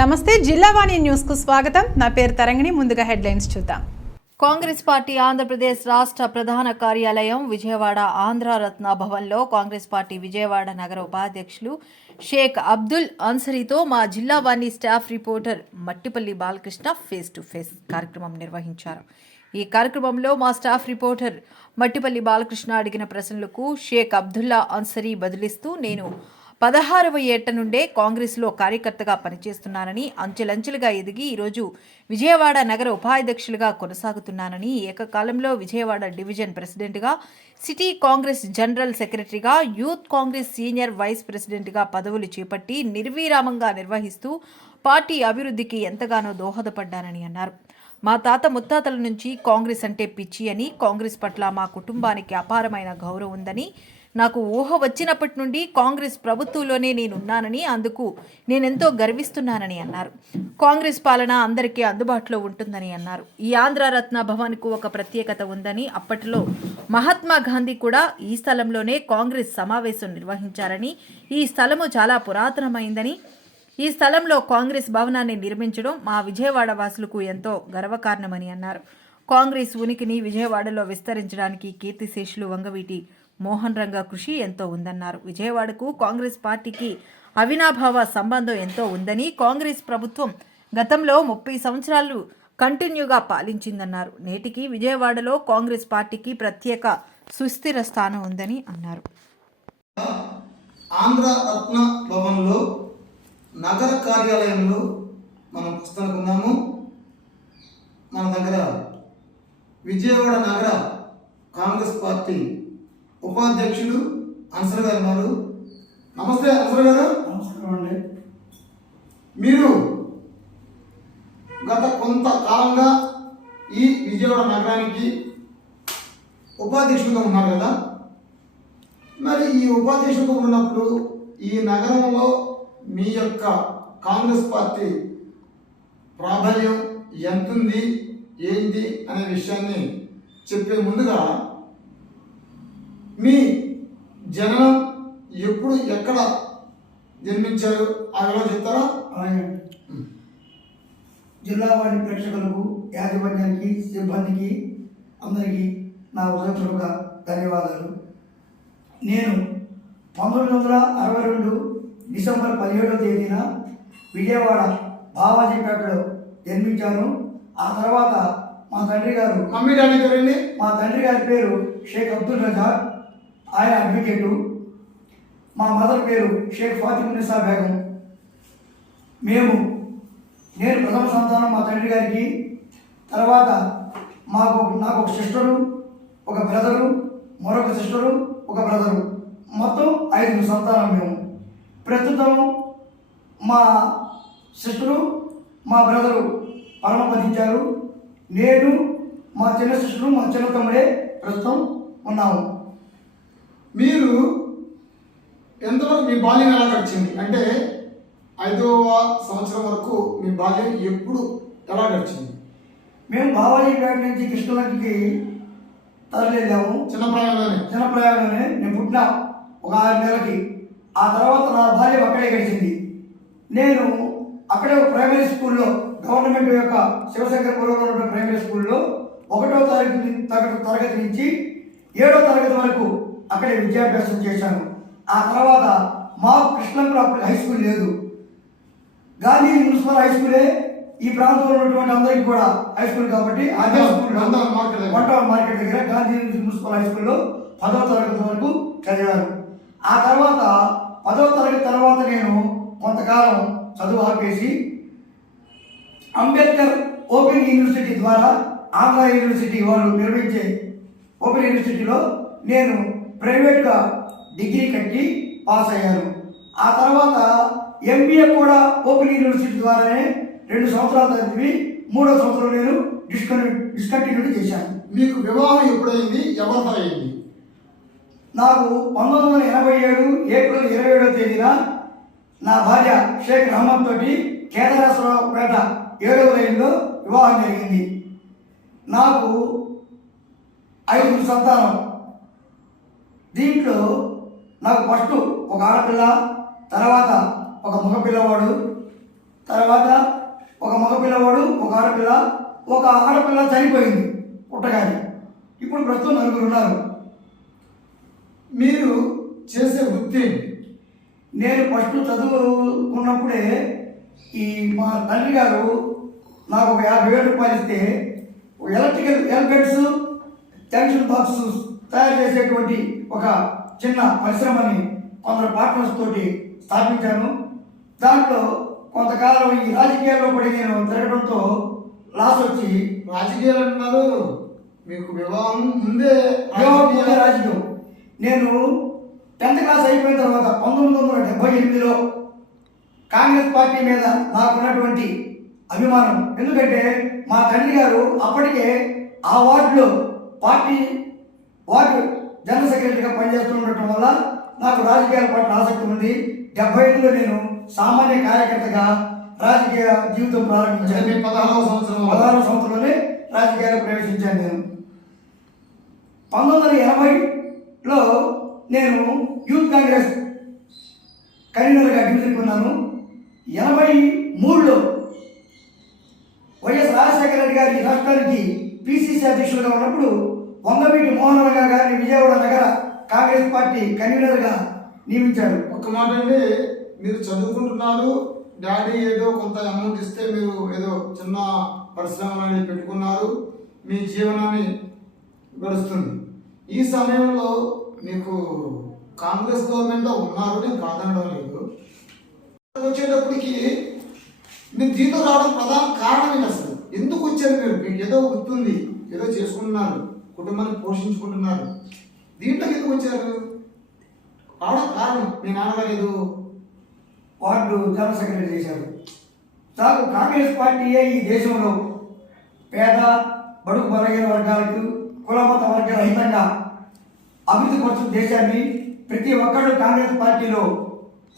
నమస్తే జిల్లావాణి న్యూస్ కు స్వాగతం. నా పేరు తరంగిణి. ముందుగా హెడ్లైన్స్ చూద్దాం. కాంగ్రెస్ పార్టీ ఆంధ్రప్రదేశ్ రాష్ట్ర ప్రధాన కార్యాలయం విజయవాడ ఆంధ్రరత్న భవన్లో కాంగ్రెస్ పార్టీ విజయవాడ నగర ఉపాధ్యక్షులు షేక్ అబ్దుల్ అన్సరీతో మా Jillavani staff reporter Mattipalli Balakrishna face to face కార్యక్రమం నిర్వహించారు. ఈ కార్యక్రమంలో మా స్టాఫ్ రిపోర్టర్ మట్టిపల్లి బాలకృష్ణ అడిగిన ప్రశ్నలకు షేక్ అబ్దుల్లా అన్సరీ బదులిస్తూ నేను 16వ ఏట నుండే కాంగ్రెస్లో కార్యకర్తగా పనిచేస్తున్నానని, అంచెలంచెలుగా ఎదిగి ఈరోజు విజయవాడ నగర ఉపాధ్యక్షులుగా కొనసాగుతున్నానని, ఏకకాలంలో విజయవాడ డివిజన్ ప్రెసిడెంట్గా, సిటీ కాంగ్రెస్ జనరల్ సెక్రటరీగా, యూత్ కాంగ్రెస్ సీనియర్ వైస్ ప్రెసిడెంట్గా పదవులు చేపట్టి నిర్విరామంగా నిర్వహిస్తూ పార్టీ అభివృద్ధికి ఎంతగానో దోహదపడ్డానని అన్నారు. మా తాత ముత్తాతల నుంచి కాంగ్రెస్ అంటే పిచ్చి అని, కాంగ్రెస్ పట్ల మా కుటుంబానికి అపారమైన గౌరవం ఉందని, నాకు ఊహ వచ్చినప్పటి నుండి కాంగ్రెస్ ప్రభుత్వంలోనే నేనున్నానని, అందుకు నేనెంతో గర్విస్తున్నానని అన్నారు. కాంగ్రెస్ పాలన అందరికీ అందుబాటులో ఉంటుందని అన్నారు. ఈ ఆంధ్రరత్న భవన్కు ఒక ప్రత్యేకత ఉందని, అప్పట్లో మహాత్మా గాంధీ కూడా ఈ స్థలంలోనే కాంగ్రెస్ సమావేశం నిర్వహించారని, ఈ స్థలము చాలా పురాతనమైందని, ఈ స్థలంలో కాంగ్రెస్ భవనాన్ని నిర్మించడం మా విజయవాడ వాసులకు ఎంతో గర్వకారణమని అన్నారు. కాంగ్రెస్ ఉనికిని విజయవాడలో విస్తరించడానికి కీర్తిశేషులు వంగవీటి మోహన్ రంగ కృషి ఎంతో ఉందన్నారు. విజయవాడకు కాంగ్రెస్ పార్టీకి అవినాభావ సంబంధం ఎంతో ఉందని, కాంగ్రెస్ ప్రభుత్వం గతంలో 30 సంవత్సరాలు కంటిన్యూగా పాలించిందన్నారు. నేటికి విజయవాడలో కాంగ్రెస్ పార్టీకి ప్రత్యేక సుస్థిర స్థానం ఉందని అన్నారు. ఆంధ్రరత్న భవన్లో నగర కార్యాలయంలో మనం పుస్తకున్నాము. మన దగ్గర విజయవాడ నగర కాంగ్రెస్ పార్టీ ఉపాధ్యక్షులు అన్సర్ గారు ఉన్నారు. నమస్తే అన్సర్ గారు. నమస్కారం అండి. మీరు గత కొంతకాలంగా ఈ విజయవాడ నగరానికి ఉపాధ్యక్షులుగా ఉన్నారు కదా. మరి ఈ ఉపాధ్యక్షులుగా ఉన్నప్పుడు ఈ నగరంలో మీ యొక్క కాంగ్రెస్ పార్టీ ప్రాబల్యం ఎంతుంది, ఏంటి అనే విషయాన్ని చెప్పే ముందుగా మీ జననం ఎప్పుడు ఎక్కడ జన్మించారు ఆ వివరాలు చెప్తారా? జిల్లావాణి ప్రేక్షకులకు, యాజమాన్యానికి, సిబ్బందికి అందరికీ నా హృదయపూర్వక ధన్యవాదాలు. నేను 1962 డిసెంబర్ 17వ తేదీన విజయవాడ బావాజీపేటలో జన్మించాను. ఆ తర్వాత మా తండ్రి గారు, మమ్మీ డాడీ గారండి? మా తండ్రి గారి పేరు షేక్ అబ్దుల్ రజాక్, ఆయన అడ్వకేటు. మా మదర్ పేరు షేక్ ఫాతిమునిసా బేగం. నేను ప్రథమ సంతానం మా తండ్రి గారికి. తర్వాత నాకు ఒక సిస్టరు, ఒక బ్రదరు, మరొక సిస్టరు, ఒక బ్రదరు, మొత్తం 5 సంతానం మేము. ప్రస్తుతం మా సిస్టరు, మా బ్రదరు పరమపదించారు. నేను, మా చిన్న సిస్టరు, మా చిన్న తమ్ముడే ప్రస్తుతం ఉన్నాము. మీరు ఎంతవరకు మీ బాల్యం ఎలా గడిచింది? అంటే 5వ సంవత్సరం వరకు మీ బాల్యం ఎప్పుడు ఎలా గడిచింది? మేము బావాజీపేట నుంచి కృష్ణలంకి తరలి వెళ్ళాము. చిన్న ప్రయాణంలోనే నేను పుట్టిన ఒక 6 నెలలకి. ఆ తర్వాత నా బాల్యం అక్కడే గడిచింది. నేను అక్కడే ప్రైమరీ స్కూల్లో, గవర్నమెంట్ యొక్క శివశంకరపురంలో ఉన్న ప్రైమరీ స్కూల్లో 1వ తరగతి నుంచి 7వ తరగతి వరకు అక్కడే విద్యాభ్యాసం చేశాను. ఆ తర్వాత మాకు కృష్ణంలో అప్పుడు హై స్కూల్ లేదు. గాంధీ మున్సిపల్ హై స్కూలే ఈ ప్రాంతంలో ఉన్నటువంటి అందరికీ కూడా హై స్కూల్ కాబట్టి అదే స్కూల్లో వంటవాళ్ళ మార్కెట్ దగ్గర గాంధీ మున్సిపల్ హై స్కూల్లో 10వ తరగతి వరకు చదివాను. ఆ తర్వాత 10వ తరగతి తర్వాత నేను కొంతకాలం చదువు ఆపేసి అంబేద్కర్ ఓపెన్ యూనివర్సిటీ ద్వారా, ఆంధ్ర యూనివర్సిటీ వాళ్ళు నిర్వహించే ఓపెన్ యూనివర్సిటీలో నేను ప్రైవేట్గా డిగ్రీ కట్టి పాస్ అయ్యాను. ఆ తర్వాత ఎంబీఏ కూడా ఓపెన్ యూనివర్సిటీ ద్వారానే 2 సంవత్సరాలు చదివి 3వ సంవత్సరం నేను డిస్కంటిన్యూ చేశాను. మీకు వివాహం ఎప్పుడైంది, ఎవరితో అయింది? నాకు 1987 ఏప్రిల్ 27వ తేదీన నా భార్య షేక్ రహమత్ తోటి కేదారేశ్వరపేట 7వ లైన్లో వివాహం జరిగింది. నాకు 5 సంతానం. దీంట్లో నాకు ఫస్ట్ ఒక ఆడపిల్ల, తర్వాత ఒక మగ పిల్లవాడు, తర్వాత ఒక మగపిల్లవాడు, ఒక ఆడపిల్ల చనిపోయింది పుట్టగానే. ఇప్పుడు ప్రస్తుతం 4 ఉన్నారు. మీరు చేసే వృత్తి ఏంటి? నేను ఫస్ట్ చదువుకున్నప్పుడే ఈ మా తండ్రి గారు నాకు ఒక 50,000 రూపాయలు ఇస్తే ఎలక్ట్రికల్ ఎలిమెంట్స్ జంక్షన్ బాక్స్ తయారు చేసేటువంటి ఒక చిన్న పరిశ్రమని కొందరు పార్ట్నర్స్ తోటి స్థాపించాను. దాంట్లో కొంతకాలం ఈ రాజకీయాల్లో పడి నేను తిరగడంతో లాస్ వచ్చి రాజకీయాలు అంటున్నారు, మీకు వివాహం ముందే రాజకీయం. నేను 10th క్లాస్ అయిపోయిన తర్వాత 1978లో కాంగ్రెస్ పార్టీ మీద నాకున్నటువంటి అభిమానం, ఎందుకంటే మా తండ్రి గారు అప్పటికే ఆ వార్డులో వార్డు జనరల్ సెక్రటరీగా పనిచేస్తుండటం వల్ల నాకు రాజకీయాల పట్ల ఆసక్తి ఉంది. 75లో నేను సామాన్య కార్యకర్తగా రాజకీయ జీవితం ప్రారంభించాను. 16వ సంవత్సరంలోనే రాజకీయాలు ప్రవేశించాను. నేను 1980లో నేను యూత్ కాంగ్రెస్ కన్వీనర్గా డివిజన్ కొన్నాను. 83లో వైఎస్ రాజశేఖర రెడ్డి గారి రాష్ట్రానికి పిసిసి అధ్యక్షులుగా ఉన్నప్పుడు వంగవీటి మోహనరంగ గారిని విజయవాడ నగర కాంగ్రెస్ పార్టీ కన్వీనర్గా నియమించాడు. ఒక మాట అండి, మీరు చదువుకుంటున్నారు, డాడీ ఏదో కొంత అమౌంట్ ఇస్తే మీరు ఏదో చిన్న పరిశ్రమ అనేది పెట్టుకున్నారు, మీ జీవనాన్ని గడుస్తుంది. ఈ సమయంలో మీకు కాంగ్రెస్ గవర్నమెంట్లో ఉన్నారు, నేను కాదనడం లేదు. వచ్చేటప్పటికి మీరు దీంతో రావడం ప్రధాన కారణం ఏంటి? అసలు ఎందుకు వచ్చారు మీరు? మీకు ఏదో వృత్తుంది, ఏదో చేసుకుంటున్నారు, కుటుంబాన్ని పోషించుకుంటున్నారు, దీంట్లోకి ఎందుకు వచ్చారు? రావడం కారణం మీ నాన్నగారు ఏదో వార్డు జనరల్ సెక్రటరీ చేశారు. నాకు కాంగ్రెస్ పార్టీయే ఈ దేశంలో పేద బడుగు బలహీన వర్గాలకు కులమత వర్గాల రహితంగా అభివృద్ధి పరుచుకున్న దేశాన్ని. ప్రతి ఒక్కళ్ళు కాంగ్రెస్ పార్టీలో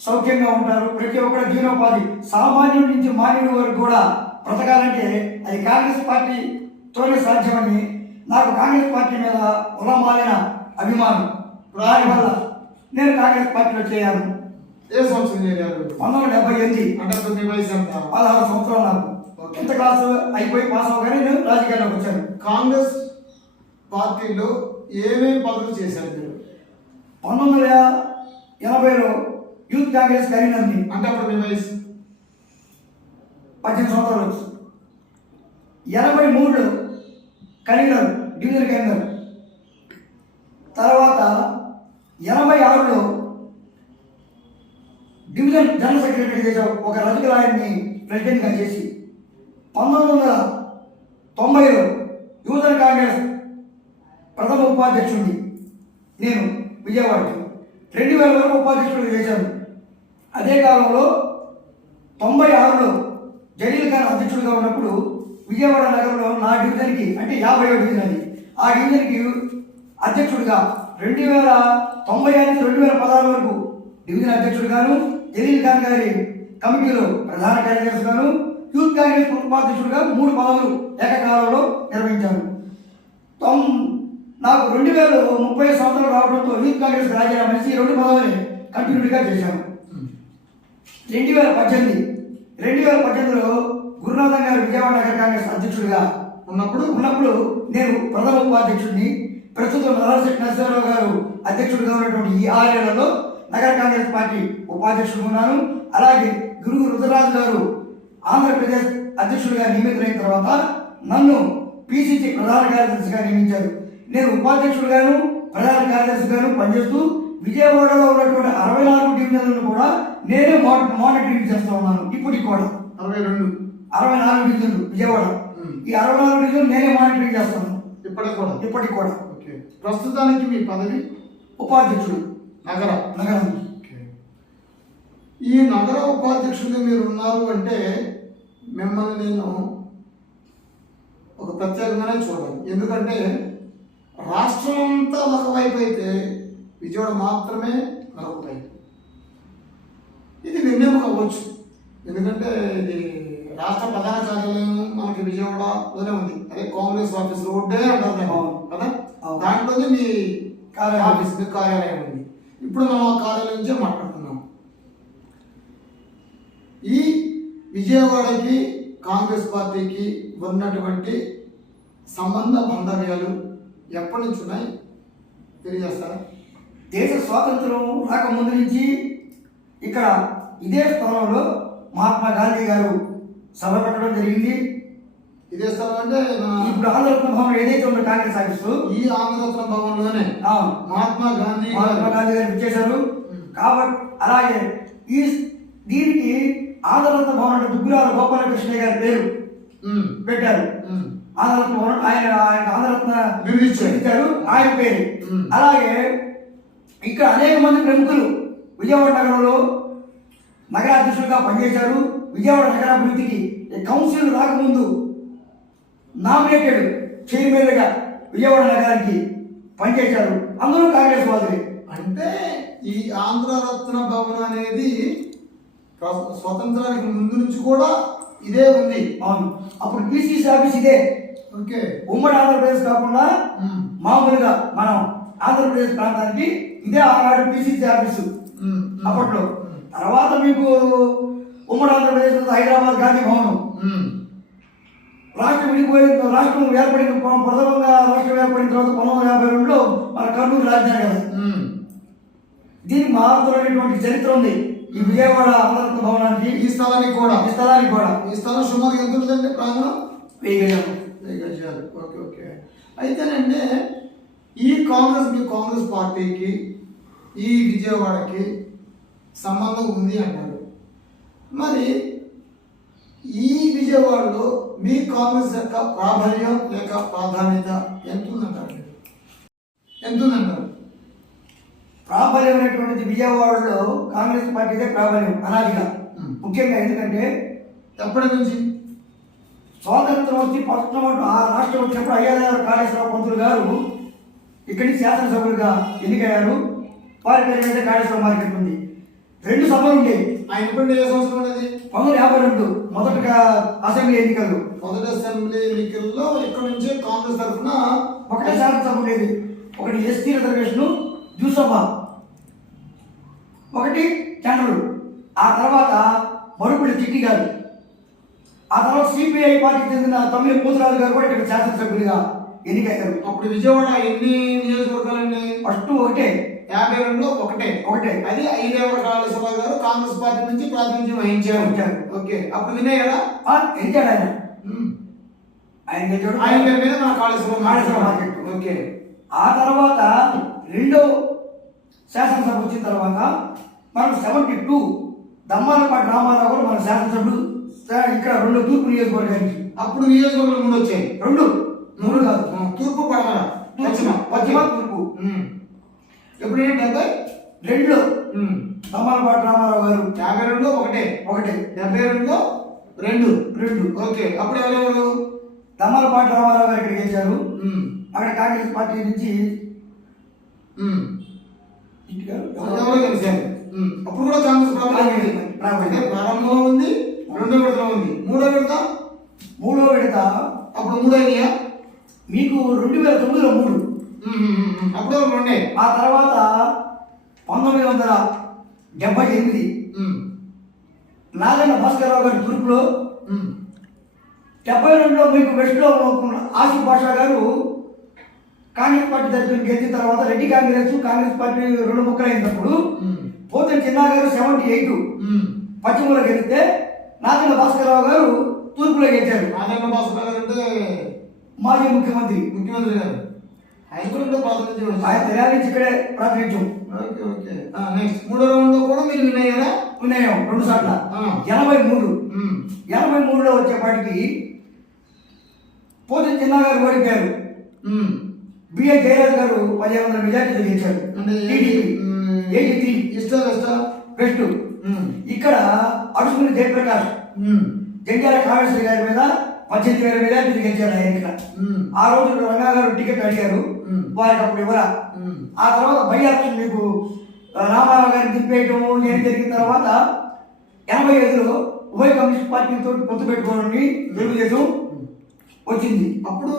సౌఖ్యంగా ఉంటారు. ప్రతి ఒక్కరు జీవనోపాధి సామాన్యుడి నుంచి మాన్యుడి వరకు కూడా బ్రతకాలంటే అది కాంగ్రెస్ పార్టీతోనే సాధ్యమని నాకు కాంగ్రెస్ పార్టీ మీద ఉలమాలైన అభిమానం. దానివల్ల నేను కాంగ్రెస్ పార్టీలో చేరాను. ఏ సంవత్సరం చేరారు? 1978. అంటే మీ వయసు ఎంత? 16 సంవత్సరాలు. నాకు 10th క్లాస్ అయిపోయి పాస్ అవగానే నేను రాజకీయాల్లోకి వచ్చాను. కాంగ్రెస్ పార్టీలో ఏమేమి పదవులు చేశారు మీరు? 1980లో యూత్ కాంగ్రెస్ కన్వీనర్ని. అంటే అప్పుడు మీ వయసు 18 సంవత్సరాలు వచ్చు. 83లో కన్వీనర్, డివిజన్ కన్వీనర్. తర్వాత 86లో డివిజన్ జనరల్ సెక్రటరీ చేశావు, ఒక రజకురాయన్ని ప్రెసిడెంట్గా చేసి. 1990లో యువజన కాంగ్రెస్ ప్రథమ ఉపాధ్యక్షుడిని నేను విజయవాడకి. 2000 వరకు ఉపాధ్యక్షుడిగా చేశాను. అదే కాలంలో 96లో జలీల్ ఖాన్ అధ్యక్షుడిగా ఉన్నప్పుడు విజయవాడ నగరంలో నా డివిజన్కి, అంటే 50వ డివిజన్ అది, ఆ డివిజన్కి అధ్యక్షుడిగా 2095 నుంచి 2016 వరకు డివిజన్ అధ్యక్షుడిగాను, జలీల్ ఖాన్ గారి కమిటీలో ప్రధాన కార్యదర్శిగాను, యూత్ కాంగ్రెస్ ఉపాధ్యక్షుడిగా 3 పదవులు ఏకకాలంలో నిర్వహించాను. నాకు 2030 సంవత్సరాలు రావడంతో యూత్ కాంగ్రెస్ రాజీనామా చేసి 2 పదవులు కంటిన్యూగా చేశాను. 2018లో గురునాథన్ గారు విజయవాడ నగర కాంగ్రెస్ అధ్యక్షుడిగా ఉన్నప్పుడు నేను ప్రథమ ఉపాధ్యక్షుడిని. ప్రస్తుతం నరసింహ నరసింహరావు గారు అధ్యక్షుడిగా ఉన్నటువంటి ఈ 6 ఏళ్లలో నగర కాంగ్రెస్ పార్టీ ఉపాధ్యక్షుడు ఉన్నాను. అలాగే గురువు రుద్రరాజు గారు ఆంధ్రప్రదేశ్ అధ్యక్షుడిగా నియమితులైన తర్వాత నన్ను పిసిసి ప్రధాన కార్యదర్శిగా నియమించారు. నేను ఉపాధ్యక్షుడిగాను ప్రధాన కార్యదర్శిగాను పనిచేస్తూ విజయవాడలో ఉన్నటువంటి 64 డివిజన్లను కూడా నేనే మానిటరింగ్ చేస్తూ ఉన్నాను. ఇప్పటికి కూడా 64 డివిజన్లు విజయవాడ, ఈ 64 డివిజన్లు నేనే మానిటరింగ్ చేస్తాను ఇప్పటికి కూడా. ప్రస్తుతానికి మీ పదవి ఉపాధ్యక్షుడు నగరం. ఈ నగర ఉపాధ్యక్షుడిగా మీరు ఉన్నారు అంటే మిమ్మల్ని నేను ఒక ప్రత్యేకంగానే చూడాలి. ఎందుకంటే రాష్ట్రం అంతా ఒకవైపు అయితే విజయవాడ మాత్రమే మరొక వైపు. ఇది వెన్నెముక అవ్వచ్చు, ఎందుకంటే ఇది రాష్ట్ర ప్రధాన కార్యాలయం మనకి విజయవాడలోనే ఉంది. అదే కాంగ్రెస్ ఆఫీస్ రోడ్డే అంటారు కదా, దాంట్లోనే మీ ఆఫీస్, మీ కార్యాలయం ఉంది. ఇప్పుడు మనం ఆ కార్యాలయం నుంచే మాట్లాడుతున్నాం. ఈ విజయవాడకి కాంగ్రెస్ పార్టీకి ఉన్నటువంటి సంబంధ బాంధవ్యాలు ఎప్పటి నుంచి ఉన్నాయి తెలియజేస్తారా? దేశ స్వాతంత్రం రాకముందు నుంచి ఇక్కడ ఇదే స్థలంలో మహాత్మా గాంధీ గారు సభ పెట్టడం జరిగింది. ఇదే స్థలం అంటే ఇప్పుడు ఆంధ్రరత్న భవన్ ఏదైతే ఉందో కాంగ్రెస్ ఆఫీసు, ఈ ఆంధ్రరత్న భవన్లోనే మహాత్మా గాంధీ గారు ఇచ్చేశారు. కాబట్టి అలాగే దీనికి ఆంధ్రరత్న భవన్ అంటే దుగ్గురాల గోపాలకృష్ణ గారి పేరు పెట్టారు. ఆంధ్రరత్న భవన్ ఆయన ఆంధ్రరత్న ఇచ్చారు ఆయన పేరు. అలాగే ఇక్కడ అనేక మంది ప్రముఖులు విజయవాడ నగరంలో నగరాధ్యక్షులుగా పనిచేశారు. విజయవాడ నగరాభివృద్ధికి కౌన్సిల్ రాకముందు నామినేటెడ్ చైర్మన్గా విజయవాడ నగరానికి పనిచేశారు. అందరూ కాంగ్రెస్ వాదులే. అంటే ఈ ఆంధ్రరత్న భవన్ అనేది స్వతంత్రానికి ముందు నుంచి కూడా ఇదే ఉంది. అవును, అప్పుడు పిసిసి ఆఫీస్ ఇదే. ఓకే, ఉమ్మడి ఆంధ్రప్రదేశ్ కాకుండా మామూలుగా మనం ఆంధ్రప్రదేశ్ ప్రాంతానికి ఇదే ఆనాడు పిసిసి ఆఫీసు అప్పట్లో. తర్వాత మీకు ఉమ్మడి ఆంధ్రప్రదేశ్ హైదరాబాద్ గాంధీ భవనం. రాష్ట్రం ఏర్పడిన ప్రథమంగా రాష్ట్రం ఏర్పడిన తర్వాత 1952లో మన కర్నూలు రాజధాని కదా. దీనికి మహత్తరమైనటువంటి చరిత్ర ఉంది ఈ విజయవాడ ఆంధ్రరత్న భవనానికి. ఈ స్థలానికి కూడా ఈ స్థలం సుమారు ఎంత ఉంటుందండి ప్రాంగణం? 1000 గజాలు. Okay okay. అయితేనంటే ఈ కాంగ్రెస్ పార్టీకి ఈ విజయవాడకి సంబంధం ఉంది అంటారు. మరి ఈ విజయవాడలో మీ కాంగ్రెస్ యొక్క ప్రాబల్యం లేక ప్రాధాన్యత ఎంత ఉందంటారు? ప్రాబల్యం అనేటువంటిది విజయవాడలో కాంగ్రెస్ పార్టీదే ప్రాబల్యం అనాదిగా. ముఖ్యంగా ఎందుకంటే ఎప్పటి నుంచి స్వాతంత్రం వచ్చి ఆ రాష్ట్రం వచ్చినప్పుడు అయ్యాదారు కాళేశ్వరరావు పంతులు గారు ఇక్కడి శాసనసభ్యులుగా ఎన్నికయ్యారు. వారి పేరు మీద కాళేశ్వర మార్కెట్ ఉంది. 2 సభలు ఉండేవి. ఆయన ఇప్పుడు ఏ సంవత్సరం ఉండేది? 1952 మొదటగా అసెంబ్లీ ఎన్నికలు. మొదటి అసెంబ్లీ ఎన్నికల్లో ఇక్కడ నుంచి కాంగ్రెస్ తరఫున ఒకటే శాసనసభ ఉండేది. ఒకటి ఎస్టీ రిజర్వేషన్ జ్యూసభ, ఒకటి జనరల్. ఆ తర్వాత మరుపుడి చిట్టి గారు, ఆ తర్వాత సిపిఐ పార్టీకి చెందిన తమిళ పోతురాజు గారు కూడా ఇక్కడ శాసనసభ్యులుగా ఎన్నికయ్యారు. అప్పుడు విజయవాడ ఎన్ని నియోజకవర్గాలండి? ఫస్ట్ ఒకటే, 52లో ఒకటే. అది ఐదేవర కాళేశ్వరరావు గారు కాంగ్రెస్ పార్టీ నుంచి ప్రాతినిధ్యం వహించారు. ఓకే, అప్పుడు వినే కదా గెలిచాడు ఆయన. ఆయన పేరు మీద మన కాళేశ్వరం మార్కెట్. ఓకే. ఆ తర్వాత రెండో శాసనసభ వచ్చిన తర్వాత మనం 72 దమ్మాలపాటి రామారావు కూడా మన శాసనసభ్యుడు ఇక్కడ 2 తూర్పు నియోజకవర్గానికి. అప్పుడు నియోజకవర్గాలు 3 వచ్చాయి. 3 కాదు, తూర్పు పడమర పశ్చిమ తూర్పు. ఎప్పుడు 72లో దమ్మాలపాటి రామారావు గారు 52లో ఒకటే 72లో 2. ఓకే, అప్పుడు ఎవరెవరు? దమ్మాలపాటి రామారావు గారు ఇక్కడ గెలిచారు. అక్కడ కాంగ్రెస్ పార్టీ నుంచి ఎవరో గెలిచారు. అప్పుడు కూడా కాంగ్రెస్ ప్రారంభంలో ఉంది, 2వ విడతలో ఉంది, 3వ విడత అప్పుడు 3 అయినాయా మీకు? 2009లో 3. అప్పుడు 2. ఆ తర్వాత 1978 నాగన్న భాస్కరరావు గారి తూర్పులో, 72లో మీకు వెస్ట్లో ఆసిఫ్ బాషా గారు కాంగ్రెస్ పార్టీ తరఫున గెలిచిన తర్వాత రెడ్డి కాంగ్రెస్ పార్టీ 2 ముక్కలైనప్పుడు పోతన్ చిన్నా గారు 78 పశ్చిమలో గెలిస్తే నాగన్న భాస్కరరావు గారు తూర్పులో గెలిచారు. నాగన్న భాస్కరరావు గారు అంటే మాజీ ముఖ్యమంత్రి గారు. ఆయన కూడా ప్రాతినిధ్యం, ఆయన తెలంగాణ నుంచి ఇక్కడే ప్రాతినిధ్యం. Okay okay. నెక్స్ట్ 3వ రౌండ్లో కూడా మీరు విన్నాయా? విన్నాయం 2 సార్లు. 83లో వచ్చేపాటికి పోతన్ చిన్నా గారు ఓడిపోయారు. బిఏ జయరాజ్ గారు 1500 మెజార్టీతో గెలిచారు. TDP 83 west. ఇక్కడ అడుగుల జయప్రకాష్ జంధ్యాల కాళేశ్వరి గారి మీద 18,000 మెజార్టీతో గెలిచారు ఆయన ఇక్కడ. ఆ రోజు రంగా గారు టికెట్ అడిగారు, వారికి అప్పుడు ఇవ్వరా. ఆ తర్వాత బై ఎలక్షన్ మీకు రామారావు గారిని దింపేయటం ఏం జరిగిన తర్వాత 85లో ఉభయ కమ్యూనిస్ట్ పార్టీలతో పొత్తు పెట్టుకోవడానికి తెలుగుదేశం వచ్చింది. అప్పుడు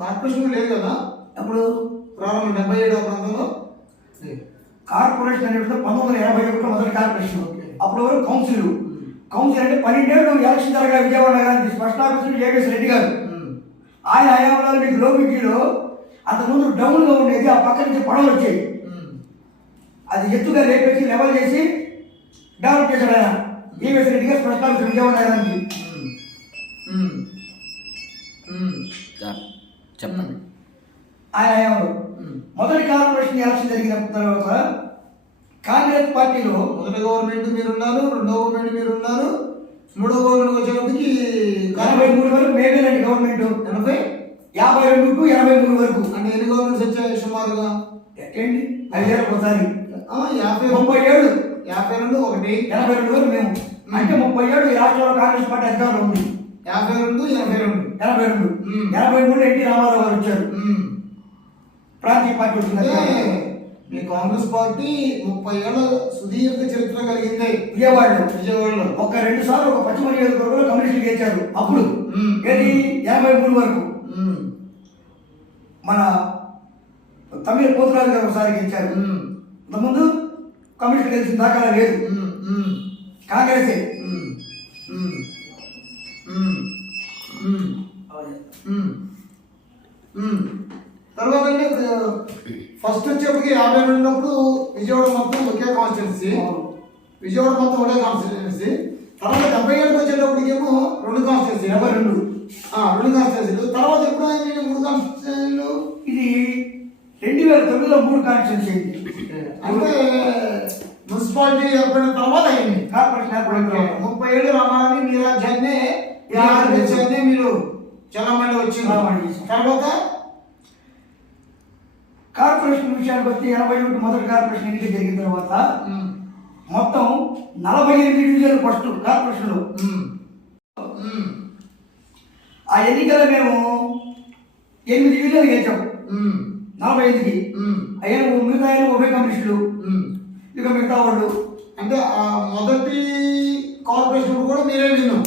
కార్పొరేషన్ లేదు కదా. అప్పుడు ప్రారంభం 77 ప్రాంతంలో కార్పొరేషన్ అనేది 1981 మొదటి కార్పొరేషన్. అప్పుడు వరకు కౌన్సిల్ అంటే 12 ఏళ్ళు ఎలక్షన్ జరగాలి విజయవాడ నగరానికి. స్పెషల్ ఆఫీసర్ జేవిఎస్ రెడ్డి గారు. ఆయన హయాంలో మీకు లోబిడ్జీలో అంతకుముందు డౌన్గా ఉండేది, ఆ పక్క నుంచి పడవలు వచ్చాయి. అది ఎత్తుగా లేపేసి లెవెల్ చేసి డెవలప్ చేశాడు ఆయన. జేవిఎస్ రెడ్డి గారు స్పెషల్ ఆఫీసర్ విజయవాడ నగరానికి. చెప్పండి. ఆయన హయాంలో మొదటి కార్పొరేషన్ ఎలక్షన్ జరిగిన తర్వాత కాంగ్రెస్ పార్టీలో మొదటి గవర్నమెంట్ మీరున్నారు, రెండో గవర్నమెంట్ మీరున్నారు, మూడో గవర్నమెంట్ వచ్చేటప్పటికి 83 వరకు మేమేనండి గవర్నమెంట్. 52 టు 83 వరకు. అంటే ఎన్ని గవర్నమెంట్స్ వచ్చాయి సుమారుగా? ఏంటి 5 ఏళ్ళకి ఒకసారి. 37 32 ఒకటి 82 వరకు మేము. అంటే 37 ఈ రాష్ట్రంలో కాంగ్రెస్ పార్టీ అధికారంలో ఉంది. 52 82 83 ఎన్టీ రామారావు గారు వచ్చారు. ప్రాంతీయ పార్టీ వచ్చింది. మీ కాంగ్రెస్ పార్టీ 30 ఏళ్ళ సుదీర్ఘ చరిత్ర కలిగింది విజయవాడలో. ఒక 2 సార్లు ఒక పశ్చిమ నియోజకవర్గంలో కమ్యూనిస్టులు గెలిచారు. అప్పుడు ఏది 83 వరకు మన తమిళ పోతురాజు గారు ఒకసారి గెలిచారు. ముందు కమ్యూనిస్టులు గెలిచిన దాఖలా లేదు. కాంగ్రెసే. తర్వాత ఫస్ట్ వచ్చేప్పటికి 50 ఉన్నప్పుడు విజయవాడ మొత్తం ఒకే కాన్స్టిట్యున్సీ. విజయవాడ మొత్తం ఒకే కాన్స్టిట్యున్సీ. తర్వాత 77కి వచ్చేటప్పటికేమో 2 కాన్స్టిట్యున్సీ. 2 కాన్స్టిట్యున్సీలు. తర్వాత ఎప్పుడు అయింది 3 కాన్స్టిట్యున్సీలు? ఇది 2009లో 3 కాన్స్టిట్యున్సీ. అంటే మున్సిపాలిటీ ఏర్పడిన తర్వాత అయింది. కార్పొరేషన్ ఏర్పడిన తర్వాత 30 ఏళ్ళు రామారావు మీ రాజ్యాన్ని మీరు చలమణి వచ్చింది. తర్వాత కార్పొరేషన్ విషయానికి వస్తే 81 మొదటి కార్పొరేషన్ ఎన్నిక జరిగిన తర్వాత మొత్తం 48 డివిజన్లు ఫస్ట్ కార్పొరేషన్లో. ఆ ఎన్నికల్లో మేము 8 డివిజన్లు గెలిచాం 45కి. అయ్యా మిగతా ఉభయ కమ్యూనిస్టులు, ఇక మిగతా వాళ్ళు. అంటే మొదటి కార్పొరేషన్ కూడా మీరే విన్నాం.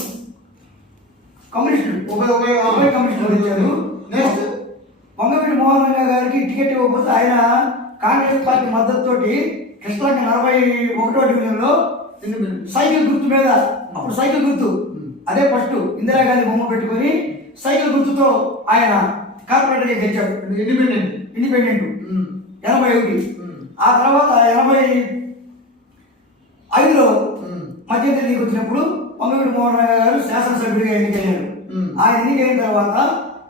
కమ్యూనిస్టులు ఉభయ కమ్యూనిస్టులు గెలిచారు. నెక్స్ట్ వంగవీటి మోహన్ రంగా గారికి టికెట్ ఇవ్వకపోతే ఆయన కాంగ్రెస్ పార్టీ మద్దతుతోటి కృష్ణాకి 41వ డివిజన్లో సైకిల్ గుర్తు మీద, అప్పుడు సైకిల్ గుర్తు అదే ఫస్ట్ ఇందిరాగాంధీ బొమ్మ పెట్టుకొని సైకిల్ గుర్తుతో ఆయన కార్పొరేటర్గా గెలిచాడు. ఇండిపెండెంట్ 81. ఆ తర్వాత 85లో మధ్యంతర ఎన్నిక వచ్చినప్పుడు వంగవీటి మోహన్ రంగా గారు శాసనసభ్యుడిగా ఎన్నికయ్యారు. ఆ ఎన్నికైన తర్వాత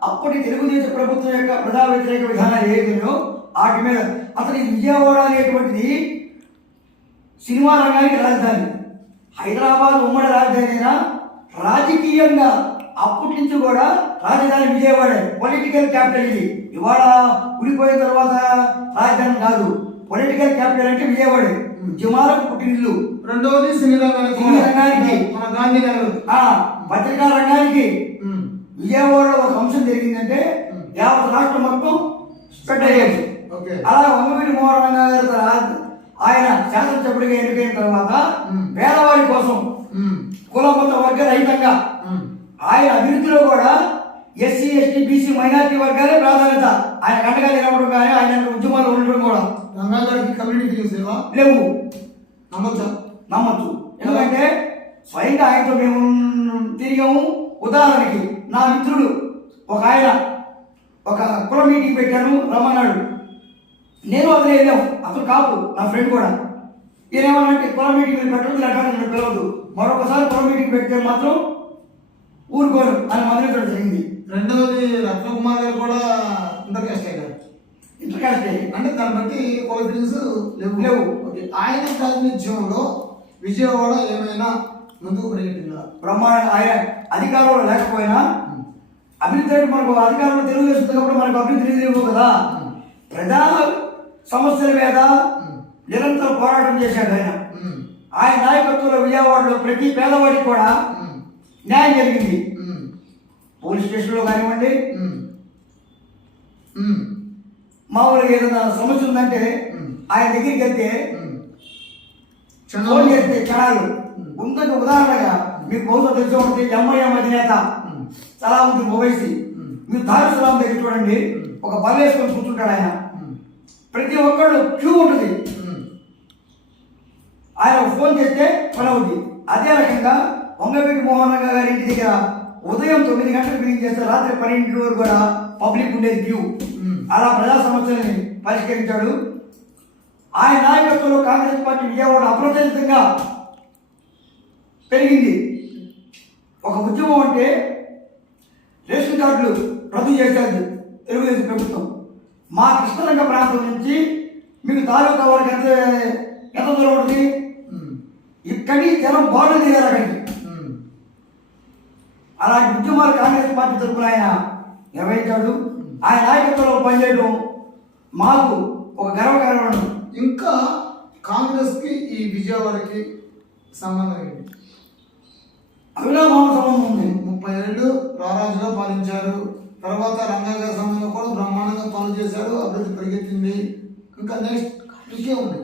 అప్పటి తెలుగుదేశం ప్రభుత్వం యొక్క ప్రజా వ్యతిరేక విధానాలు ఏదైనా వాటి మీద అసలు విజయవాడ అనేటువంటిది సినిమా రంగానికి రాజధాని. హైదరాబాద్ ఉమ్మడి రాజధాని అయినా రాజకీయంగా అప్పటి నుంచి కూడా రాజధాని విజయవాడే. పొలిటికల్ క్యాపిటల్ ఇది. ఇవాళ ఊడిపోయిన తర్వాత రాజధాని కాదు. పొలిటికల్ క్యాపిటల్ అంటే విజయవాడే. ఉద్యమాలకు పుట్టినిల్లు. రెండవది సినీ రంగానికి, మన గాంధీనగర్. పత్రికా రంగానికి విజయవాడలో ఒక అంశం జరిగిందంటే యావత్ రాష్ట్రం మొత్తం స్ప్రెడ్ అయ్యేది. అలా వంగవీటి మోహన్ రంగా గారు ఆయన శాసనసభ్యుడిగా ఎన్నికైన తర్వాత పేదవాడి కోసం కుల మత వర్గ రహితంగా ఆయన అభివృద్ధిలో కూడా ఎస్సీ ఎస్టీ బీసీ మైనారిటీ వర్గాలే ప్రాధాన్యత. ఆయన కంటగా నిలవడం కానీ ఆయన ఉద్యమాలు ఉండడం కూడా. రంగా గారికి కమ్యూనిటీ సేవ లేవు. నమ్మచ్చు. ఎందుకంటే స్వయంగా ఆయనతో మేము తిరిగాము. ఉదాహరణకి నా మిత్రుడు ఒక ఆయన ఒక కుల మీటింగ్ పెట్టాను రమ్మన్నాడు. నేను అతను వెళ్ళాము. అతను కాపు నా ఫ్రెండ్ కూడా. ఈయనేమన్నంటే కుల మీటింగ్ పెట్టదు లేక పిలవద్దు, మరొకసారి కుల మీటింగ్ పెడితే మాత్రం ఊరుకోరు అని మొదలెట్టడం జరిగింది. రెండవది రత్నకుమార్ గారు కూడా ఇంటర్ కాస్ట్ అయ్యారు. అంటే దాన్ని బట్టి కుల ఫీలింగ్స్ లేవు. ఆయన ప్రాతినిధ్యంలో విజయవాడ ఏమైనా ముందుకు పరిగెట్టిందా? బ్రహ్మాండ ఆయన అధికారంలో లేకపోయినా అభివృద్ధి మనకు అధికారంలో తెలుగుదేశం కాబట్టి మనకు అభివృద్ధి లేవు కదా. ప్రజా సమస్యల మీద నిరంతరం పోరాటం చేశాడు ఆయన. ఆయన నాయకత్వంలో విజయవాడలో ప్రతి పేదవాడికి కూడా న్యాయం జరిగింది. పోలీస్ స్టేషన్లో కానివ్వండి, మామూలుగా ఏదైనా సమస్య ఉందంటే ఆయన దగ్గరికి వెళ్తే ఫోన్ చేస్తే క్షణాలు ఉందంటే. ఉదాహరణగా మీకు బహుశా తెలిసి ఉంటుంది, ఎంఐఎం అధినేత సలాముద్దీన్ ఓవైసీ. మీరు దారుసలాం దగ్గర చూడండి, ఒక బల్ల వేసుకొని కూర్చుంటాడు ఆయన. ప్రతి ఒక్కళ్ళు క్యూ ఉంటుంది. ఆయన ఫోన్ చేస్తే పని అవుతుంది. అదే రకంగా వంగవీటి మోహన్ గారి ఇంటి దగ్గర ఉదయం 9 గంటలకు బిగిన్ చేస్తే రాత్రి 12 వరకు కూడా పబ్లిక్ ఉండేది క్యూ. అలా ప్రజా సమస్యల్ని పరిష్కరించాడు. ఆయన నాయకత్వంలో కాంగ్రెస్ పార్టీ విజయవాడ అప్రతిహితంగా పెరిగింది. ఒక ఉద్యమం అంటే రేషన్ కార్డులు రద్దు చేశారు తెలుగుదేశం ప్రభుత్వం. మా కృష్ణరంగ ప్రాంతం నుంచి మీకు తాలూకా వరకు ఎంత దూరం ఉంటుంది? ఇక్కడి జనం బాగా దిగారు అక్కడికి. అలాంటి ఉద్యమాలు కాంగ్రెస్ పార్టీ తరఫున ఆయన నిర్వహించాడు. ఆయన నాయకత్వంలో పనిచేయడం మాకు ఒక గర్వకారణం. ఇంకా కాంగ్రెస్కి ఈ విజయవాడకి సంబంధం ఏంటి? అవినాభావ సంబంధం ఉంది. 30 ఏళ్ళు రారాజుగా పాలించారు. తర్వాత రంగయ్య సమయంలో కూడా బ్రహ్మాండంగా పనులు చేశారు, అభివృద్ధి పరిగెత్తింది. ఇంకా నెక్స్ట్ ఇంకే ఉంది.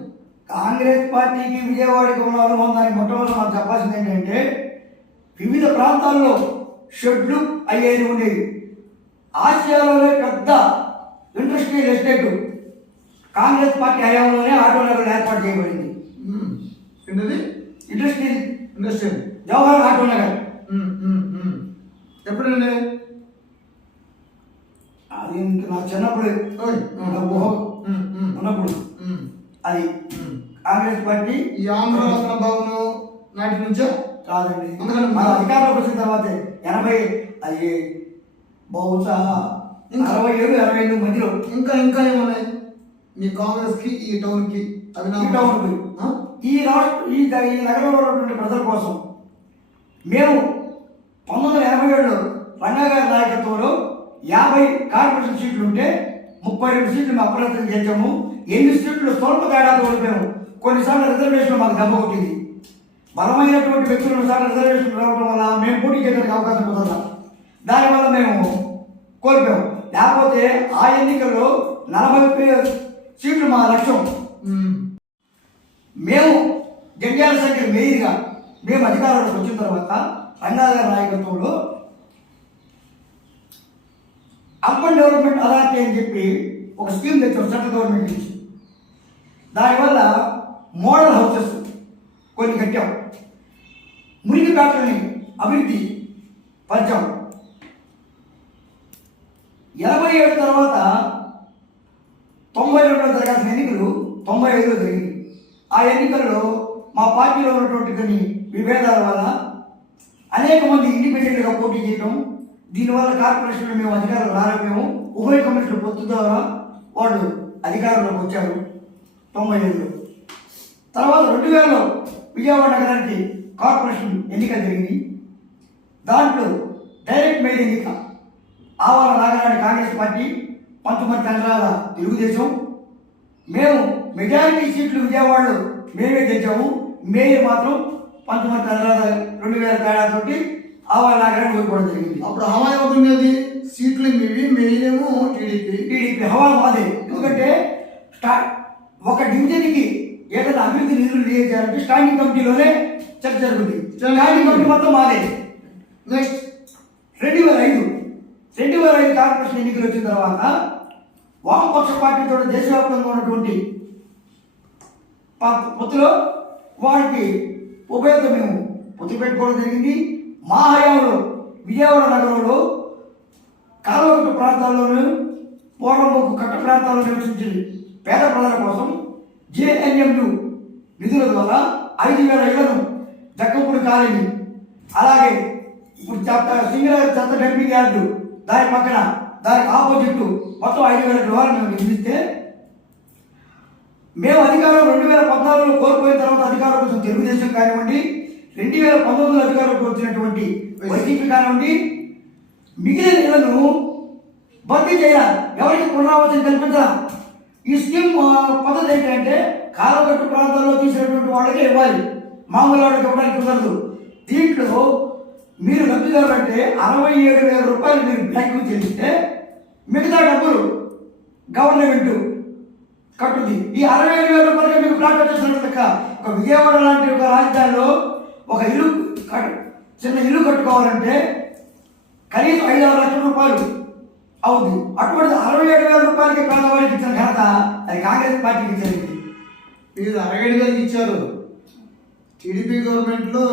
కాంగ్రెస్ పార్టీకి విజయవాడకి ఉన్న అనుబంధాన్ని మొట్టమొదటి మనం చెప్పాల్సింది ఏంటంటే వివిధ ప్రాంతాల్లో షెడ్లు అయ్యేది ఉండేవి. ఆసియాలోనే పెద్ద ఇండస్ట్రియల్ ఎస్టేట్ కాంగ్రెస్ పార్టీ హయాంలోనే ఆటో నగర్ ఏర్పాటు చేయబడింది. ఏంటది? Industrial Jawahar auto Nagar. ఎప్పుడండి? అది నా చిన్నప్పుడు ఉన్నప్పుడు అది కాంగ్రెస్ పార్టీ. ఈ ఆంధ్ర రత్న భవన్ నాటి నుంచే కాదండి, మన అధికారంలోకి వచ్చిన తర్వాత 80 అది బహుశా 67-68 మధ్యలో. ఇంకా ఏమున్నాయి మీ కాంగ్రెస్ కి ఈ టౌన్ కి? ఈ నగరంలో ఉన్నటువంటి ప్రజల కోసం మేము 1987లో రంగా గారి నాయకత్వంలో 50 కార్పొరేషన్ సీట్లు ఉంటే 32 సీట్లు మేము అప్రయత్నం చేసాము. 8 సీట్లు స్వల్ప తేడాతో ఓడిపోయాము. కొన్నిసార్లు రిజర్వేషన్ మాకు దెబ్బ కొట్టింది. బలమైనటువంటి వ్యక్తులను సార్లు రిజర్వేషన్ రావడం వల్ల మేము పోటీ చేయడానికి అవకాశం కుదరదు. దానివల్ల మేము కోల్పోయాము. లేకపోతే ఆ ఎన్నికల్లో 40 సీట్లు మా లక్ష్యం. మేము జంధ్యాల శంకర్ మేయర్గా మేము అధికారంలోకి వచ్చిన తర్వాత రంగా గారి నాయకత్వంలో అర్బన్ డెవలప్మెంట్ అథారిటీ అని చెప్పి ఒక స్కీమ్ తెచ్చాం సెంట్రల్ గవర్నమెంట్ నుంచి. దానివల్ల మోడల్ హౌసెస్ కొన్ని కట్టాం. మురికిపేటలని అభివృద్ధి పరిచాం. 87 తర్వాత 92లో జరగాల్సిన ఎన్నికలు 95లో జరిగింది. ఆ ఎన్నికల్లో మా పార్టీలో ఉన్నటువంటి కొన్ని విభేదాల వల్ల అనేక మంది ఇండిపెండెంట్గా పోటీ చేయడం, దీనివల్ల కార్పొరేషన్లో మేము అధికారులు రాలేకపోయాము. ఉభయ కమిటీల పొత్తు ద్వారా వాళ్ళు అధికారంలోకి వచ్చారు 95లో. తర్వాత 2000లో విజయవాడ నగరానికి కార్పొరేషన్ ఎన్నిక జరిగింది. దాంట్లో డైరెక్ట్ మేయర్ ఎన్నిక ఆవాల నాగరాణి కాంగ్రెస్ పార్టీ, పంతుమతి చంద్రాల తెలుగుదేశం. మేము మెజారిటీ సీట్లు విజయవాడలో మేమే తెచ్చాము. మేయర్ మాత్రం పంతుమతి చంద్రాల 2000 తేడాతోటి ఆవాల నాగరాణి ఓడిపోవడం జరిగింది. అప్పుడు హవా ఎవరుండేది? సీట్లు మీవి, మేయరేమో టీడీపీ. హవా మాదే. ఎందుకంటే ఒక డివిజన్కి ఏదైనా అభివృద్ధి నిధులు రిలీజ్ చేయాలంటే స్టాండింగ్ కమిటీలోనే చర్చ జరుగుతుంది. స్టాండింగ్ కమిటీ మొత్తం మాదే. నెక్స్ట్ 2005 కార్పొరేషన్ ఎన్నికలు వచ్చిన తర్వాత వామపక్ష పార్టీతో దేశవ్యాప్తంగా ఉన్నటువంటి పొత్తులో వారికి ఉపయోగం మేము పొత్తు పెట్టుకోవడం జరిగింది. మా హయాంలో విజయవాడ నగరంలో కాలువకట్టు ప్రాంతాల్లోనూ పూర్వముఖ కట్ట ప్రాంతాల్లో నివసించిన పేద ప్రజల కోసం జేఎన్ఎంయు నిధుల ద్వారా 5000 ఇళ్లను జక్కంపూడి కాలనీ, అలాగే ఇప్పుడు సింగనగర్ చెత్త డంపింగ్ యార్డు దాని పక్కన దానికి ఆపోజిట్ మొత్తం 5000 గృహాలు మేము నిర్మిస్తే మేము అధికారం 2014లో కోల్పోయిన తర్వాత అధికారం కోసం తెలుగుదేశం కానివ్వండి, 2019లో అధికారంలోకి వచ్చినటువంటి వైసీపీ కానివ్వండి, మిగిలిన ఇళ్లను భర్తీ చేయాలి, ఎవరికి పునరావాసం కల్పించాలి. ఈ స్కీమ్ పద్ధతి ఏంటంటే కాలగట్టు ప్రాంతాల్లో తీసినటువంటి వాళ్ళకే ఇవ్వాలి, మామూలు వాళ్ళకి ఇవ్వడానికి కుదరదు. దీంట్లో మీరు లబ్ధిదారు అంటే 67,000 రూపాయలు మీరు బ్యాంకుకు చెల్లిస్తే మిగతా డబ్బులు గవర్నమెంట్ కట్టుద్ది. ఈ 67,000 రూపాయలుగా మీకు ప్లాట్ వచ్చేసినట్టు లెక్క. ఒక విజయవాడ లాంటి ఒక రాజధానిలో ఒక ఇల్లు చిన్న ఇల్లు కట్టుకోవాలంటే కనీసం 5-6 లక్షల రూపాయలు అవుతుంది. అటువంటి 67,000 రూపాయలకి పేదవాళ్ళకి ఇచ్చిన ఘనత అది కాంగ్రెస్ పార్టీకి ఇచ్చింది. మీరు 67,000 ఇచ్చారు. టీడీపీ గవర్నమెంట్లో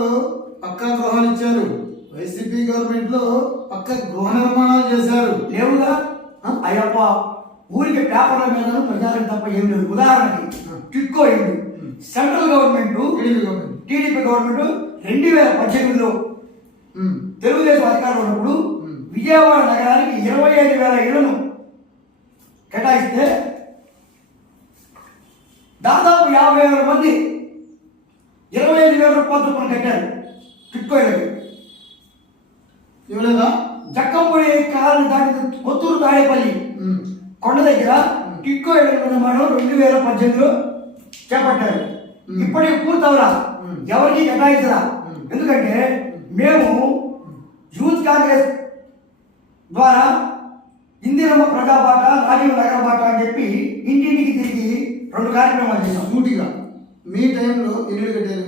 పక్కా గృహాలు ఇచ్చారు. వైసీపీ గవర్నమెంట్ లో పక్క గృహ నిర్మాణాలు చేశారు. లేవుగా అయ్యప్ప ఊరికి పేపర్ల మీద ప్రచారం తప్ప ఏం లేదు. ఉదాహరణకి టిట్కో ఇల్లు సెంట్రల్ గవర్నమెంట్ టీడీపీ గవర్నమెంట్ 2018లో తెలుగుదేశం అధికారంలో ఉన్నప్పుడు విజయవాడ నగరానికి 25,000 ఇళ్లను కేటాయిస్తే దాదాపు 50,000 మంది 25,000 రూపాయల చొప్పున కట్టారు టిట్కో ఇళ్ళకి. ఇవ్వలేదా? జక్కంపూడి కాలని దాటి కొత్తూరు తాడేపల్లి కొండ దగ్గర టిట్కో ఇళ్ళ నిర్మాణం 2018లో చేపట్టారు. ఇప్పటికి పూర్తవరా, ఎవరికి కేటాయించరా. ఎందుకంటే మేము యూత్ కాంగ్రెస్ ద్వారా ఇందిరమ్మ ప్రజాబాట, రాజీవ్ నగర బాట అని చెప్పి ఇంటింటికి తిరిగి 2 కార్యక్రమాలు చేసాం. సూటిగా మీ టైంలో ఎన్ని కట్టారు?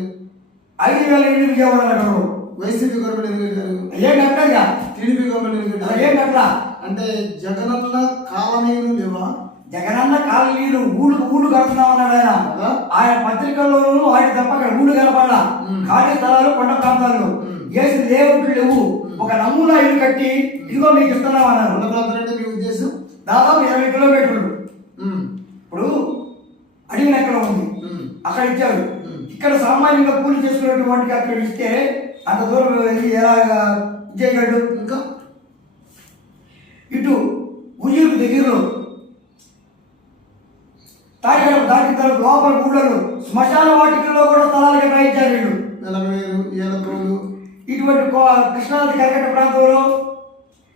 5,000 ఇళ్ళు విజయవాడ నగరంలో. వైసీపీ గవర్నమెంట్ ఎన్ని కట్టారు? ఏం కట్టగా. టీడీపీ గవర్నమెంట్ ఎన్ని కట్టారు? ఏం కట్టలా. అంటే జగనన్న కాలనీలు లేవా? జగనన్న కాలనీలు ఊళ్ళు కడుతున్నామన్నాడు ఆయన. ఆయన పత్రికల్లోనూ ఆయన తప్ప అక్కడ ఊళ్ళు కనపడాల. ఖాళీ స్థలాలు కొండ ప్రాంతాల్లో వేసి లేఅవుట్లు లేవు. ఒక నమూనా ఇల్లు కట్టి ఇదిగో మీకు ఇస్తున్నామన్నారు. కొండ ప్రాంతాలు అంటే మీ ఉద్దేశం దాదాపు 20 కిలోమీటర్లు. ఇప్పుడు అడిగిన ఎక్కడ ఉంది అక్కడ ఇచ్చారు. ఇక్కడ సామాన్యంగా కూలి చేసుకునేటువంటి అక్కడ ఇస్తే అంత దూరం వెళ్ళి ఎలాగా చేయగలడు. ఇంకా ఇటు ఉయ్యూరు దగ్గరలో తాడిగడ దాటిన తర్వాత లోపల ఊళ్ళలో శ్మశాన వాటికల్లో కూడా స్థలాలు కేటాయించారు వీళ్ళు. ఇటువంటి కృష్ణానది కరకట్ట ప్రాంతంలో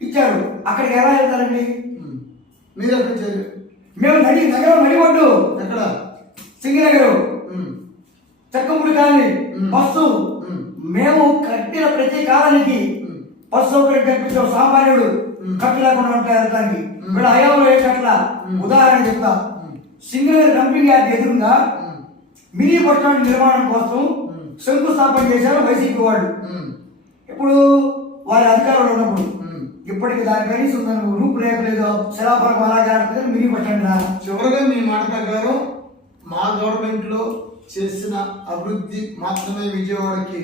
ఇచ్చారు. అక్కడికి ఎలా వెళ్తారండి? మీరు ఎక్కడ ఇచ్చారు? మేము నగరం నడిబొడ్డు ఎక్కడ? Singh Nagar చక్కముడి colony bus. మేము కట్టిన ప్రతి కాలనీకి బస్సు సౌకర్యం కల్పించాం. సామాన్యుడు కట్టు లేకుండా ఉంటాయి వెళ్ళడానికి. వీళ్ళ హయాంలో ఏ కట్ల ఉదాహరణ చెప్తా. సింగనగర్ డంపింగ్ యార్డ్ ఎదురుగా మినీ బస్ స్టాండ్ నిర్మాణం కోసం శంకుస్థాపన చేశారు వైసీపీ వాళ్ళు. ఇప్పుడు వారి అధికారంలో ఉన్నప్పుడు ఇప్పటికి దాని కనీసం రూపురేఖ లేదు. శిలాఫలకం అలాగే ఆడుతుంది. Mini bus stand. చివరిగా మీ మాట ప్రకారం మా గవర్నమెంట్ లో చేసిన అభివృద్ధి మాత్రమే విజయవాడకి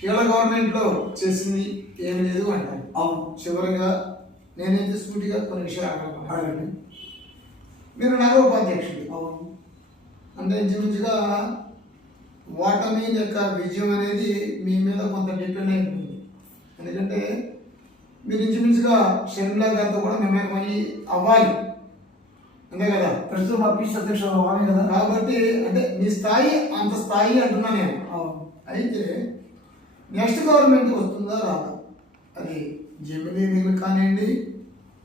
కీళ్ళ గవర్నమెంట్ లో చేసింది ఏమి లేదు అంటారు. అవును. చివరిగా నేనైతే సూటిగా కొన్ని విషయాలు అడగండి. మీరు నగర ఉపాధ్యక్షుడు. అంటే ఇంచుమించుగా ఓటమి యొక్క విజయం అనేది మీ మీద కొంత డిపెండ్ అయి ఉంటుంది. ఎందుకంటే మీరు ఇంచుమించుగా షర్మిలా గారితో కూడా మేమేమయ్యి అవ్వాలి, అంతే కదా. ప్రస్తుతం మా పీస్ అధ్యక్షుడు కదా. కాబట్టి అంటే మీ స్థాయి అంత స్థాయి అంటున్నా నేను. అయితే నెక్స్ట్ గవర్నమెంట్ వస్తుందా రాదా, అది జమిలీ ఎన్నికలు కానివ్వండి,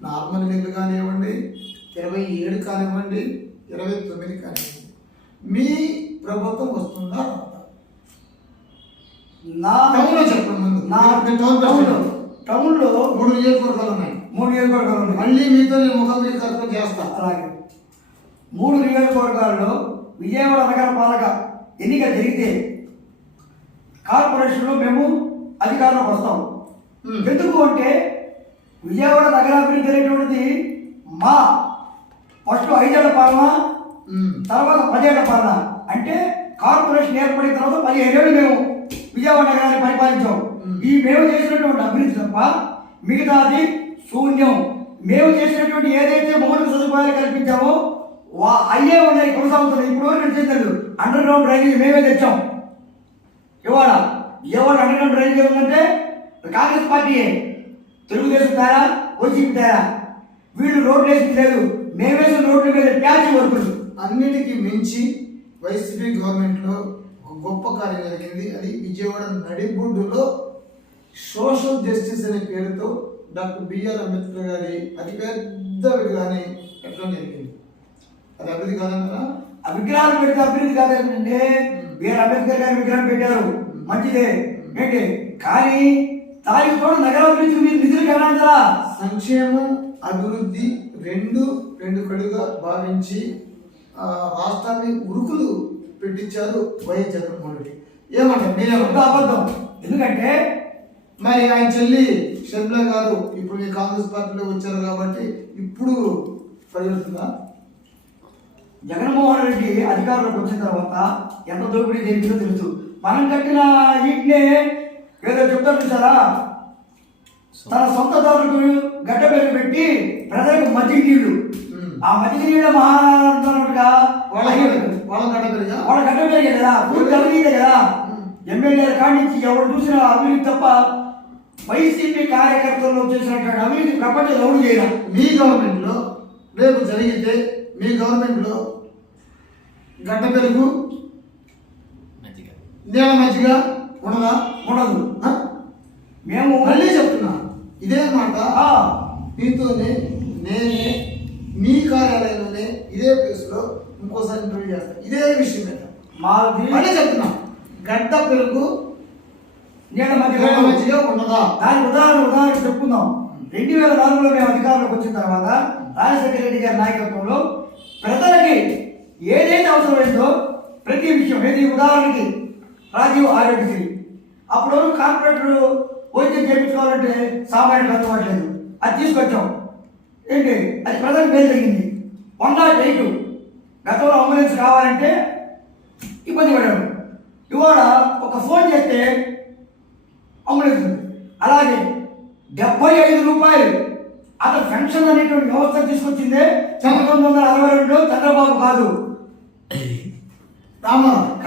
నార్మల్ ఎన్నికలు కానివ్వండి, 27 కానివ్వండి, 29 కానివ్వండి, మీ ప్రభుత్వం వస్తుందా రాదా? టౌన్లో చెప్పండి. ముందు టౌన్లో 3 నియోజకవర్గాలు ఉన్నాయి. 3 నియోజకవర్గాలు ఉన్నాయి. మళ్ళీ మీతో నేను ముఖాముఖి చేస్తా. అలాగే 3 నియోజకవర్గాల్లో విజయవాడ నగర పాలక ఎన్నిక జరిగితే కార్పొరేషన్లో మేము అధికారంలోకి వస్తాం. ఎందుకు అంటే విజయవాడ నగరాభివృద్ధి అనేటువంటిది మా ఫస్ట్ 5 ఏళ్ల పాలన, తర్వాత 10 ఏళ్ల పాలన. అంటే కార్పొరేషన్ ఏర్పడిన తర్వాత 15 ఏళ్ళు మేము విజయవాడ నగరాన్ని పరిపాలించాం. ఈ మేము చేసినటువంటి అభివృద్ధి తప్ప మిగతాది శూన్యం. మేము చేసినటువంటి ఏదైతే మౌలిక సదుపాయాలు కల్పించామో అయ్యే ఉన్నాయి, కొనసాగుతున్నాయి. ఇప్పుడు నేను చేశాడు అండర్ గ్రౌండ్ డ్రైనేజ్ మేమే తెచ్చాం. విజయవాడ అండర్ గ్రౌండ్ డ్రైనేజ్ ఏముందంటే కాంగ్రెస్ పార్టీయే, తెలుగుదేశం తేరా, వైసీపీ తేరా. వీళ్ళు రోడ్లు వేసింది లేదు, మేమేసిన రోడ్ల మీద ప్యాచ్ వర్కులు. అన్నిటికీ మించి వైసీపీ గవర్నమెంట్లో ఒక గొప్ప కార్యం జరిగింది. అది విజయవాడ నడిబొడ్డులో సోషల్ జస్టిస్ అనే పేరుతో డాక్టర్ బిఆర్ అంబేద్కర్ గారి అతిపెద్ద విగ్రహాన్ని పెట్టడం జరిగింది. అది అభివృద్ధి కాదంటారా? ఆ విగ్రహాలు పెడితే అభివృద్ధి కాదంటే బిఆర్ అంబేద్కర్ గారి విగ్రహం పెట్టారు, మంచిదే ఏంటి. కానీ దానికి తోడు నగరాభివృద్ధి మీరు నిధులు కట్టారా? సంక్షేమం అభివృద్ధి రెండు కడుగా భావించి రాష్ట్రాన్ని ఉరుకులు పెట్టించారు వైఎస్ జగన్మోహన్ రెడ్డి. ఏమంటారు మీరేమంటే? అబద్ధం. ఎందుకంటే మరి ఆయన చెల్లి షర్మిలా గారు ఇప్పుడు మీ కాంగ్రెస్ పార్టీలో వచ్చారు కాబట్టి ఇప్పుడు పరిగెడుతుందా? జగన్మోహన్ రెడ్డి అధికారంలోకి వచ్చిన తర్వాత ఎంత దోపిడీ జరిగిందో తెలుసు. మనం కట్టిన వీటిని ఏదో చెప్తారు చూసారా, తన సొంత దారులకు గడ్డ పేరు పెట్టి ప్రజలకు మజ్జిగ నీళ్లు, ఆ మజ్జిగ నీళ్ళ మహానటుగా వాళ్ళ గడ్డ పెరిగా వాళ్ళ గడ్డ పెరిగే కదా, పూర్తి అవినీతే కదా. ఎమ్మెల్యేల కాడి నుంచి ఎవరు చూసినా అవినీతి తప్ప వైసీపీ కార్యకర్తల్లో చేసినటువంటి అవినీతి ప్రపంచం ఎవరు చేయడం. మీ గవర్నమెంట్లో రేపు జరిగితే మీ గవర్నమెంట్లో గడ్డ పెరుగు నీళ్ళ మజ్జిగ ఉండదా? ఉండదు. ఆ? మేము మళ్ళీ చెప్తున్నా ఇదే మాట, మీతోనే నేనే మీ కార్యాలయంలోనే ఇదే ప్లేస్లో ఇంకోసారి ఇంటర్వ్యూ చేస్తాను ఇదే విషయం మీద. మాది మళ్ళీ చెప్తున్నా గడ్డ పెరుగు నీళ్ళ నీళ్ళ మధ్య మజ్జిగ ఉండదా? దానికి ఉదాహరణ చెప్పుకుందాం. 2004లో మేము అధికారంలోకి వచ్చిన తర్వాత రాజశేఖర రెడ్డి గారి నాయకత్వంలో ప్రజలకి ఏదైతే అవసరమైందో ప్రతి విషయం, ఏది ఉదాహరణకి రాజీవ్ ఆరోగ్యశ్రీ, అప్పుడు కార్పొరేటర్ వైద్యం చేయించుకోవాలంటే సామాన్యులకు అందుబాట్లేదు, అది తీసుకొచ్చాం. ఏంటి అది ప్రజలకు మేలు జరిగింది. 108 గతంలో అంబులెన్స్ కావాలంటే ఇబ్బంది పడాడు, ఇవాళ ఒక ఫోన్ చేస్తే అంబులెన్స్ ఉంది. అలాగే 75 రూపాయలు అతను పెన్షన్ అనేటువంటి వ్యవస్థ తీసుకొచ్చిందే 1962లో చంద్రబాబు కాదు,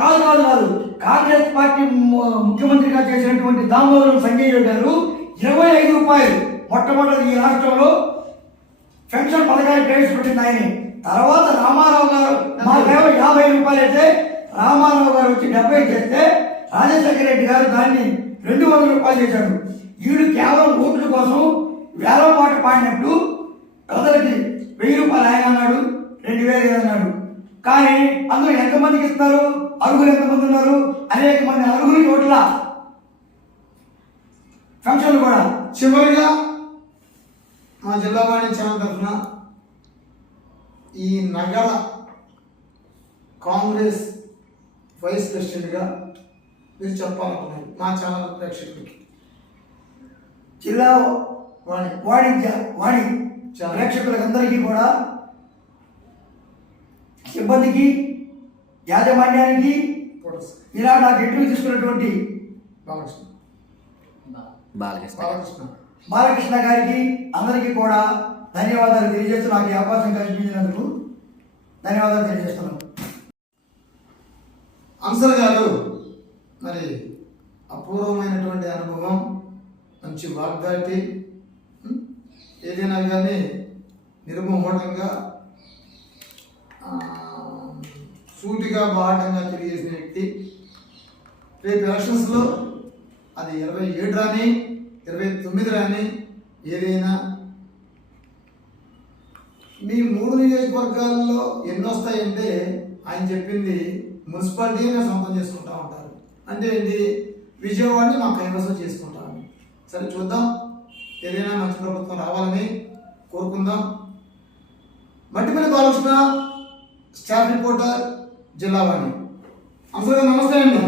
కాదు కాంగ్రెస్ పార్టీ ముఖ్యమంత్రిగా చేసినటువంటి దామోదరం సంజయ్ గారు 25 రూపాయలు మొట్టమొదటి ఈ రాష్ట్రంలో పెన్షన్ పథకాన్ని ప్రవేశపెట్టింది ఆయన. తర్వాత రామారావు గారు మా కేవలం 50 రూపాయలు అయితే రామారావు గారు వచ్చి 70 చేస్తే రాజశేఖర రెడ్డి గారు దాన్ని 200 రూపాయలు చేశాడు. వీడు కేవలం ఓట్ల కోసం వేలం పాట పాడినట్టు ప్రజలకి 1000 రూపాయలు ఆయన అన్నాడు, 2000 అన్నాడు. కానీ అందులో ఎంతమందికి ఇస్తున్నారు, అర్హులు ఎంతమంది ఉన్నారు, అనేక మంది అర్హులు ఓట్ల పెన్షన్లు కూడా. చివరిగా మా జిల్లా వాణి ఛానల్ తరఫున ఈ నగర కాంగ్రెస్ వైస్ ప్రెసిడెంట్గా మీరు చెప్పాలనుకున్నారు మా ఛానల్ ప్రేక్షకులకి. జిల్లా వాణి ప్రేక్షకులందరికీ కూడా, సిబ్బందికి, యాజమాన్యానికి, ఇలా నాకు ఇంటర్వ్యూ తీసుకున్నటువంటి బాలకృష్ణ గారికి అందరికీ కూడా ధన్యవాదాలు తెలియజేస్తూ నాకు ఈ అవకాశం కల్పించినందుకు ధన్యవాదాలు తెలియజేస్తున్నాను. అన్సర్ గారు మరి అపూర్వమైనటువంటి అనుభవం, మంచి వాగ్దాటి, ఏదైనా కానీ నిర్మోహటంగా సూటిగా బాహటంగా తెలియజేసిన వ్యక్తి. రేపు ఎలక్షన్స్లో అది 27 రాని 29 రాని ఏదైనా మీ 3 నియోజకవర్గాల్లో ఎన్ని వస్తాయంటే ఆయన చెప్పింది మున్సిపాలిటీనే సొంతం చేసుకుంటా ఉంటారు. అంటే ఏంటి, విజయవాడని మా కైవసం చేసుకుంటామని. సరే చూద్దాం, ఏదైనా మంచి ప్రభుత్వం రావాలని కోరుకుందాం. మట్టిపల్లి బాలకృష్ణ, స్టాఫ్ రిపోర్టర్, జిల్లా వాణి. అందరూ నమస్తే అండి.